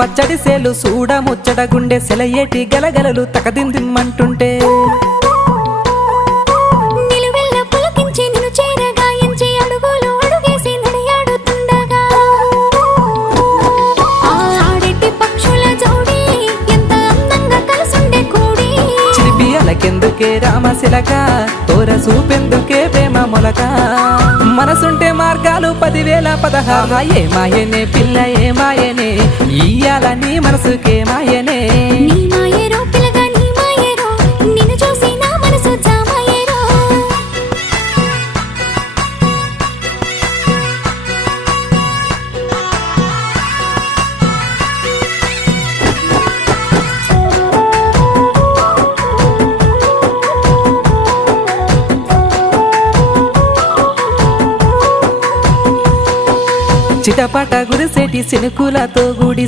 పచ్చడి సేలు సూడ ముచ్చట గుండె సెలయేటి గలగలలు తకదిందిమ్మంటుంటే నిలువెల్ల పులకించి నిన్ను చేరగాయించి అడుగులు అడుగేసి నడియాడుతుండగా ఆడెట్టి పక్షుల జోడి ఎంత అందంగా కలుసుండే కూడి చిలిపియలకెందుకే రామశిలక తోర సూపెందుకే ప్రేమ మొలక మనసుంటే మార్గాలు 10,016 ఏ మాయనే పిల్ల ఏ మాయనే ఇయ్యాల నీ మనసుకే మాయనే నీ మాయేరో పిల్లగా నీ మాయేరో నిన్ను చూసి నా మనసు జామాయేరో చిటపట గురిసేటి సినుకులతో గుడి